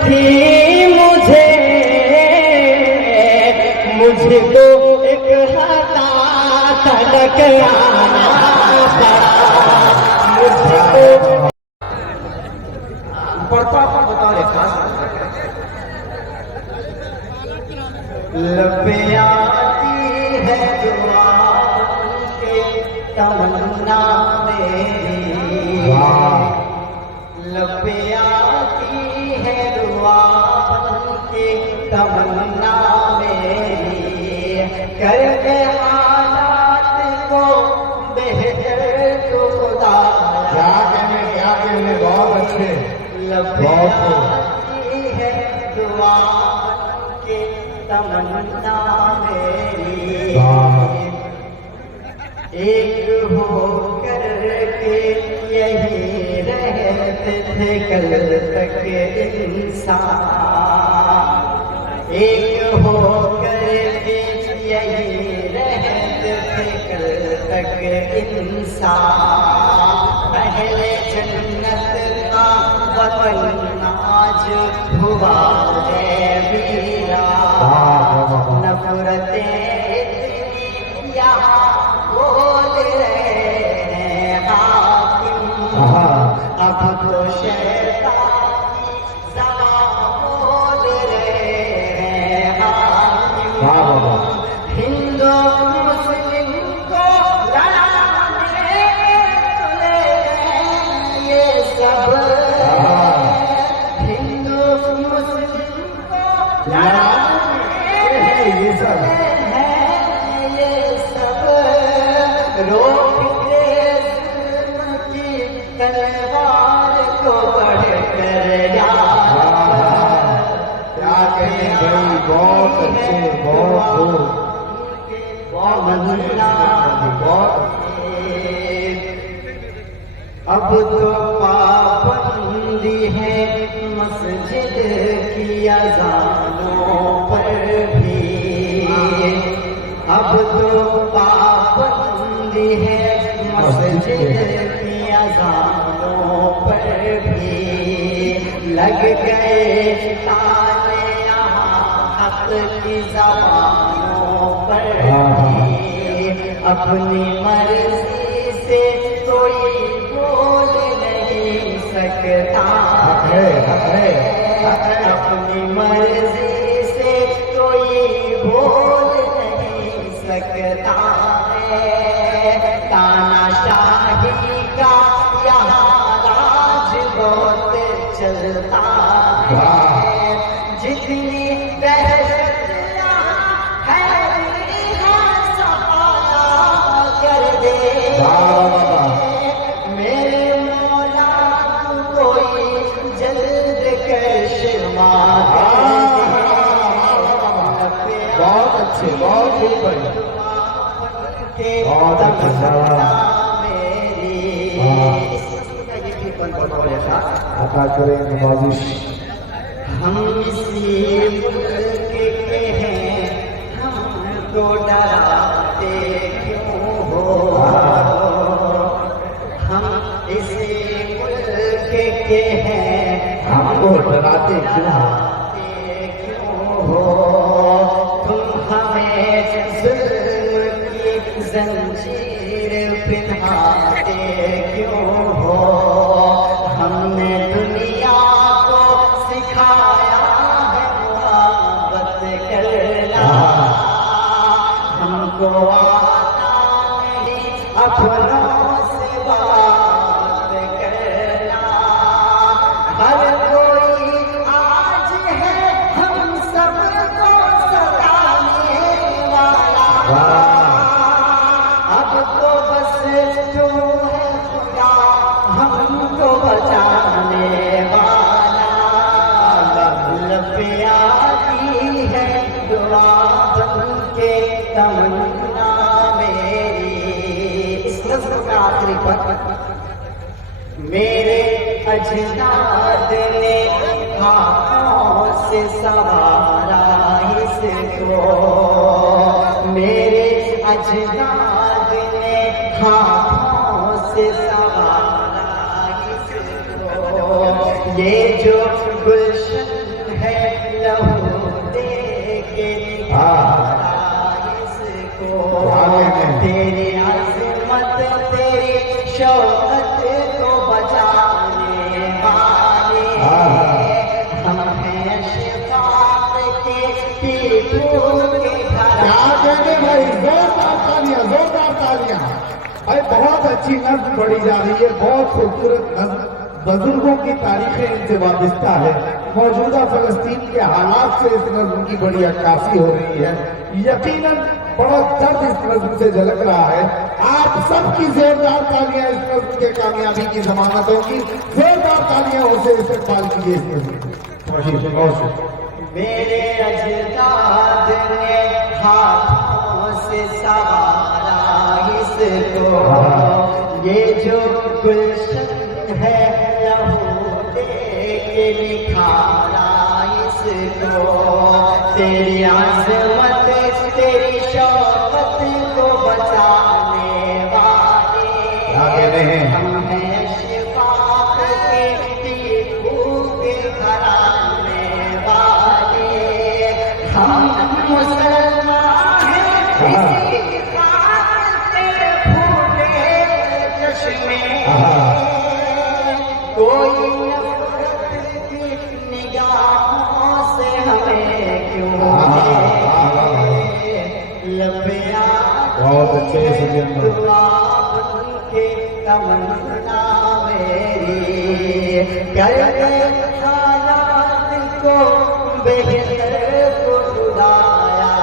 थी मुझको एक हता तड़क आना पड़ा मुझको। बता रहे खास लब आती है दुआ के तमन्ना मेरी, लब आती है दुआ के तमन्ना मेरी, करके हालात को बेहतर तो खुदा। क्या कहने बहुत अच्छे। लब आती है दुआ के तमन्ना मेरी, एक हो करके यही रहते थे कल तक इंसान, एक हो करके यही रहते थे कल तक इंसान। पहले जन्नत का वतन आज हुआ है वीरा, नफरतें इतनी यहाँ बोल रहे हैं हाकिम, अब तो शैतानी ज़बान बोल रहे हैं हाकिम। हिंदू मुस्लिम को लड़ाने तुले ये सब, हिंदू मुस्लिम को लड़ाने ये सब रोक के जुल्म की तलवार को बढ़कर क्या कहने भाई, बहुत अच्छे, बहुत अब तो पाबंदी है मस्जिद की अज़ानों पर भी, अब तो पाबंदी है मस्जिद की अज़ानों पर भी, लग गए ताले यहाँ हक की ज़बानों पर भी, अपनी मर्जी से कोई बोल नहीं सकता है, अपनी मर्जी से कोई बोल नहीं सकता है। तानाशाही का यहाँ राज बहुत चलता है, जितनी दहशत यहाँ है सफाया कर दे मेरे मौला, कोई जल्द कश मारे। बहुत अच्छे, बहुत खूब भाई, बहुत अच्छा। अता करें नवाजिश। हम इसी मुल्क के हैं, हमको डराते क्यों हो, हम इसी मुल्क के हैं, हमको डराते क्यों हो, तुम हमें जुल्म की जंजीर पिन्हाते क्यों हो, हमने दुनिया को सिखाया है मोहब्बत करना, हमको आता नहीं अपनों से बात करना। हर कोई आज है हम सबको सताने वाला, अब तो बस तू है खुदा हमको बचाने वाला। लब आती है दुआ बन के तमन्ना मेरी। इस नज़्म का आखिरी पद, मेरे अजदाद ने हाथों से सवारा इसको, मेरे अजदाद ने हाथों से सवारा इसको, ये जो गुलशन है लहू दे के निखारा इसको। तेरी अज़मत तेरी शौकत को बचाने वाले हम हैं शिफाअत के पीपू के क्या कहते भाई, जोरदार तालियां, जोरदार तालियां। भाई बहुत अच्छी नज्म पढ़ी जा रही है, बहुत खूबसूरत नज्म, बुजुर्गों की तारीखें इनसे वाबस्ता है। मौजूदा फलस्तीन के हालात से इस नज्म की बड़ी अक्कासी हो रही है। यकीनन बड़ा दर्द इस नज्म से झलक रहा है। आप सबकी जोरदार तालियां इस नज्म के कामयाबी की जमानत होगी। जोरदार तालियां उसे इस्तेमाल कीजिए इस नज्म की। मेरे अजदाद ने हाथों से सवारा इसको। ये जो गुलशन है लहू दे के निखारा इसको। तेरी अज़मत तेरी शौकत को बचाने वाले हम हैं शिफाअत के पीपू के घराने वाले। हम मुसलमान हैं इसी खातिर फूले चश्मे। कोई नफरत की निगाहों से हमें क्यों लबिया बहुत अच्छे से दुआ बन के तमन्ना मेरी करके हालात को बेहतर को खुदाया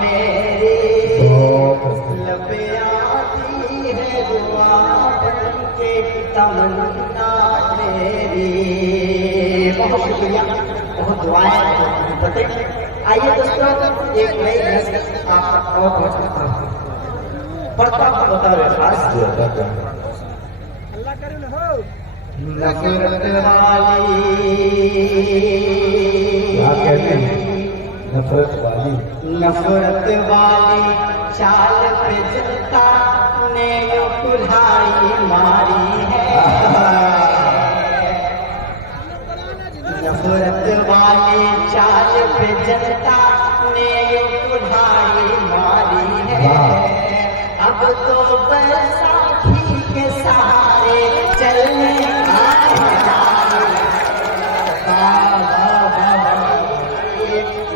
मेरी लबिया दी है दुआ बन के तमन्ना मेरी। बहुत शुक्रिया, बहुत दुआएं बताइए। आइए दोस्तों, एक नई नस्ल आप और पहुंचता हूं। पढ़ता हूं, बता रहे खास नफरत वाली, क्या कहते हैं, नफरत वाली, नफरत वाली चाल पे जनता ने यो कुल्हाड़ी मारी है। नफरत वाली चाल पे जनता ने यो कुल्हाड़ी मारी है। अब तो बैसाखी के सहारे चलने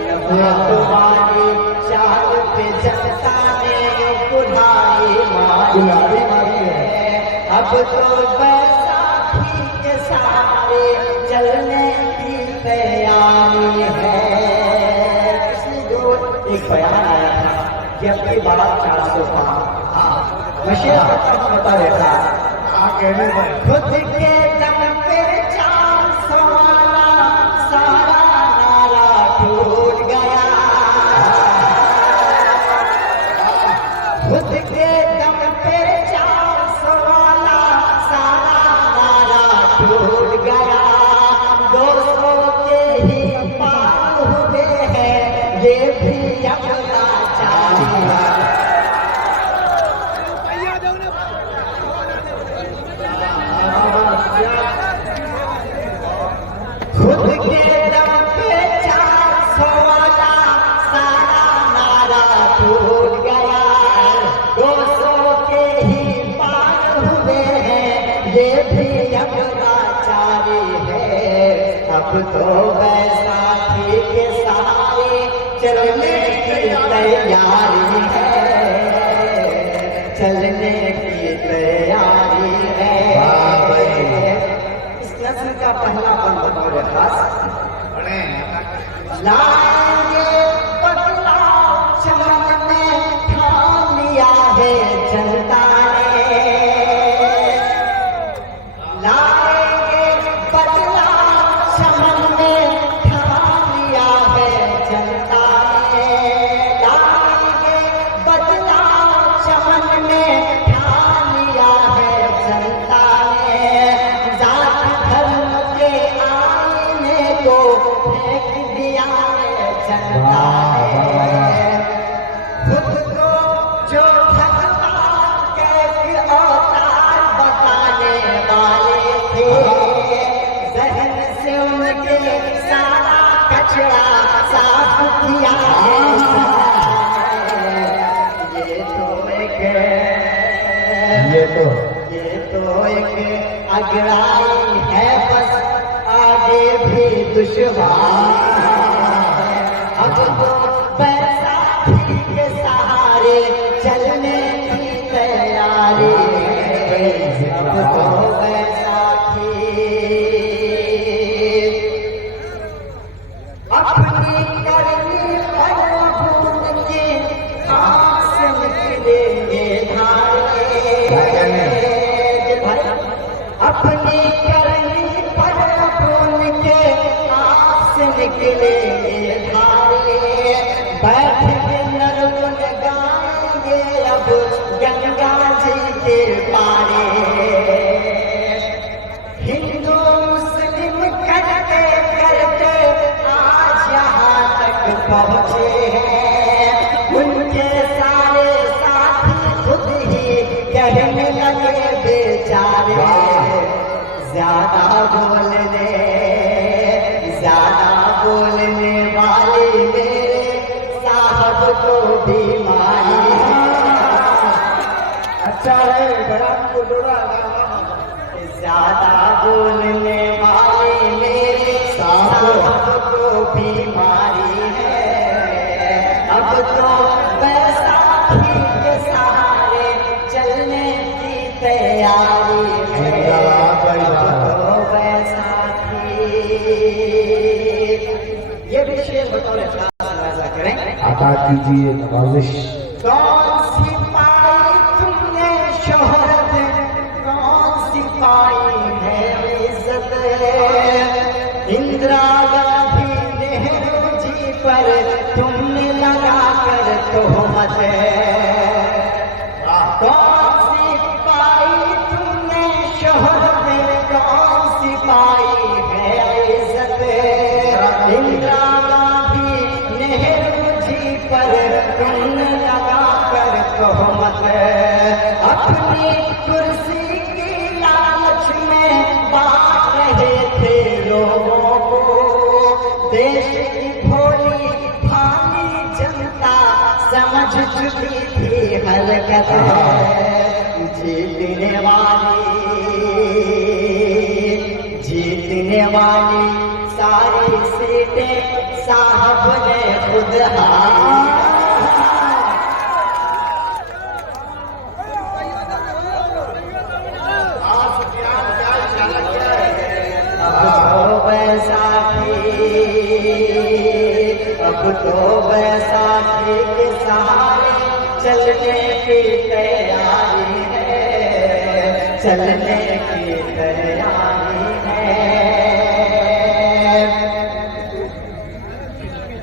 नफरत वाली चाल पे जनता ने यो कुल्हाड़ी मारी है। अब तो बैसाखी के सहारे चलने की तैयारी है। पिछले जो एक बयान आया था कि अब की बात 405 मशीन बता रहता खुद के दम पे 400 वाला सारा नारा टूट गया। खुद के दम पे 400 वाला सारा नारा टूट गया। 200 के ही पार हुए हैं ये भी अपना चाहिए। खुद के दम पे 400 वाला सारा नारा टूट गया। 200 के ही पार हुए हैं ये भी अपना चारी है। अब तो बैसाखी के सहारे चलने की तैयारी है। चलने की तैयारी है। इस नस्ल का पहला पन बताओ रे खास। लाएंगे बदलाव चमन में ठान लिया है जनता ने। लाएंगे बदलाव चमन में ठान लिया है जनता ने। लाएंगे बदलाव चमन में ठान लिया है जनता ने। जात धर्म के आईने को फेंक दिया है कचरा साफ किया है। ये तो एक अगड़ाई है, बस आगे भी दुश्वार है। अब तो बैसाखी के सहारे चलने की तैयारी है। अब तो बैसाखी अपनी करनी पर भूल के आँख से निकलेंगे धारे। अपनी करनी पर भूल के आँख से निकलेंगे धारे। बैठ के नरगुन गाएंगे अब गंगा जी के पारे। हिंदू मुस्लिम करते करते आज यहाँ तक पहुँचे हैं। उनके सारे साथी खुद ही कहने लगे बेचारे, ज्यादा बोलने वाले मेरे साहब को बीमारी। अच्छा है, बयान को जोड़ा। ज्यादा बोलने वाले मेरे साहब को बीमारी है। अब तो बैसाखी के सहारे चलने की तैयारी है। अब तो बैसाखी। ये विशेष बतौर खास करें। अदा कीजिए नवाजिश। कौन सी पाई तुमने शोहरत, कौन सी पाई है इज्जत। इंदिरा गांधी नेहरू जी पर तुमने लगा कर तोहमत। कौन सी पाई तुमने शोहरत, कौन सी पाई है इज्जत। इंदिरा गांधी नेहरू जी पर तुमने लगा कर तोहमत। अपनी कुर्सी की लालच में बांट रहे थे लोगों को। देश की भोली भाली जनता समझ चुकी थी हरकत है। जीतने वाली सारी सीटें साहब ने खुद हारी। अब तो बैसाखी के सहारे चलने की तैयारी है। चलने की तैयारी है।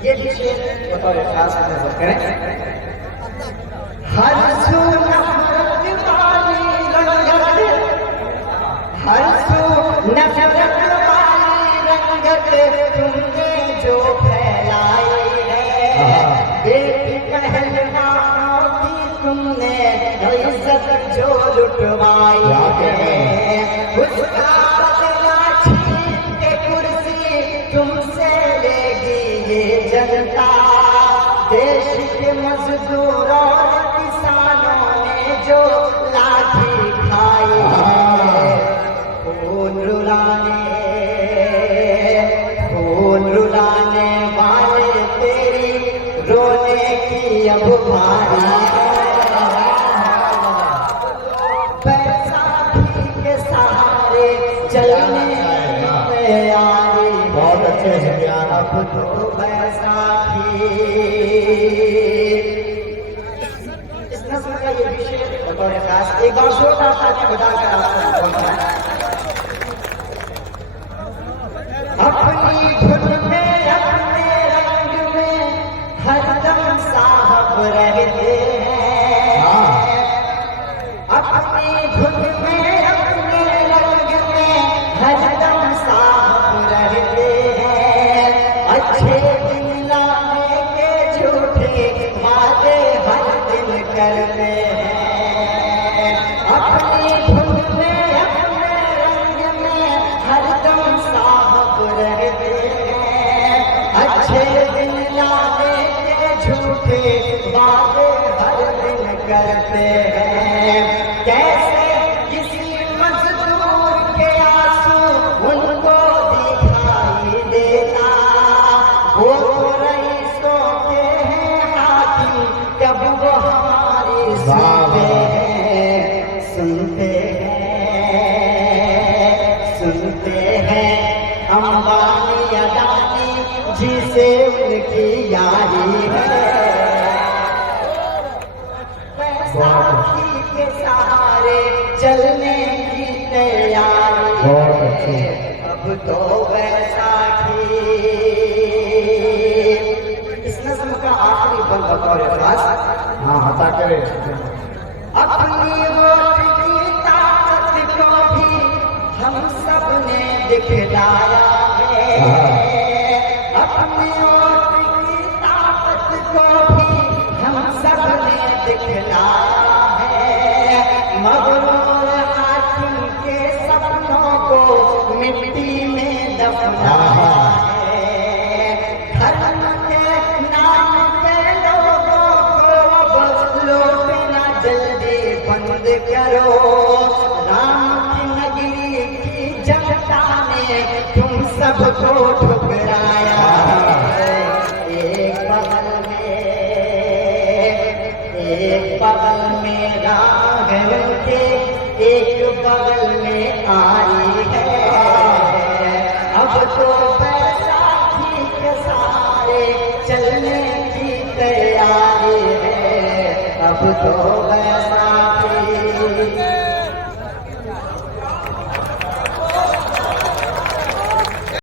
ये विशेष बतौर खास नजर करें। हर सू नफरत वाली रंगत, हर सू नफरत वाली रंगत तुमने जो फैलाई है। बेटी पहलवानों की तुमने इज्जत जो लुटवाई है। उसका बदला छीन के कुर्सी तुमसे लेगी ये जनता। देश के मजदूरों और किसानों ने जो लाठी खाई है। खून रुलाने वाले तेरी रोने की अब भारी है। बैसाखी के सहारे चलने की तैयारी। बहुत अच्छे से बयान। अब तो बैसाखी। इस नस्ल का ये विषय बतौर खास एक बार छोटा सा बताकर आपको पहुंचा। अपनी धुन में अपने रंग में हरदम साहब रहते हैं। अपनी धुन में अपने रंग में हरदम साहब रहते हैं। अच्छे दिन लाने के झूठे वादे हर दिन करते हैं। अपनी धुन में अपने रंग में हरदम साहब रहते हैं। से उनकी यारी है, बैसाखी के सहारे चलने की तैयारी है, अब तो बैसाखी। इस नज़्म का आखिरी बंद बतौर खास हाँ अता करे। अपनी वोट की ताकत को भी हम सब ने दिखलाया है, अपनी वोट की ताकत को भी हम सब ने दिखलाया है, मगरूर हाकिम के सपनों को मिट्टी में दफनाया है, धर्म के नाम पे लोगों को अब लौटना जल्दी बंद करो, राम की नगरी की जनता ने तुम सबको ठुकराया है, एक बगल में राघव के एक बगल में आई है, अब तो बैसाखी के सहारे चलने की तैयारी है, अब तो बैसाखी।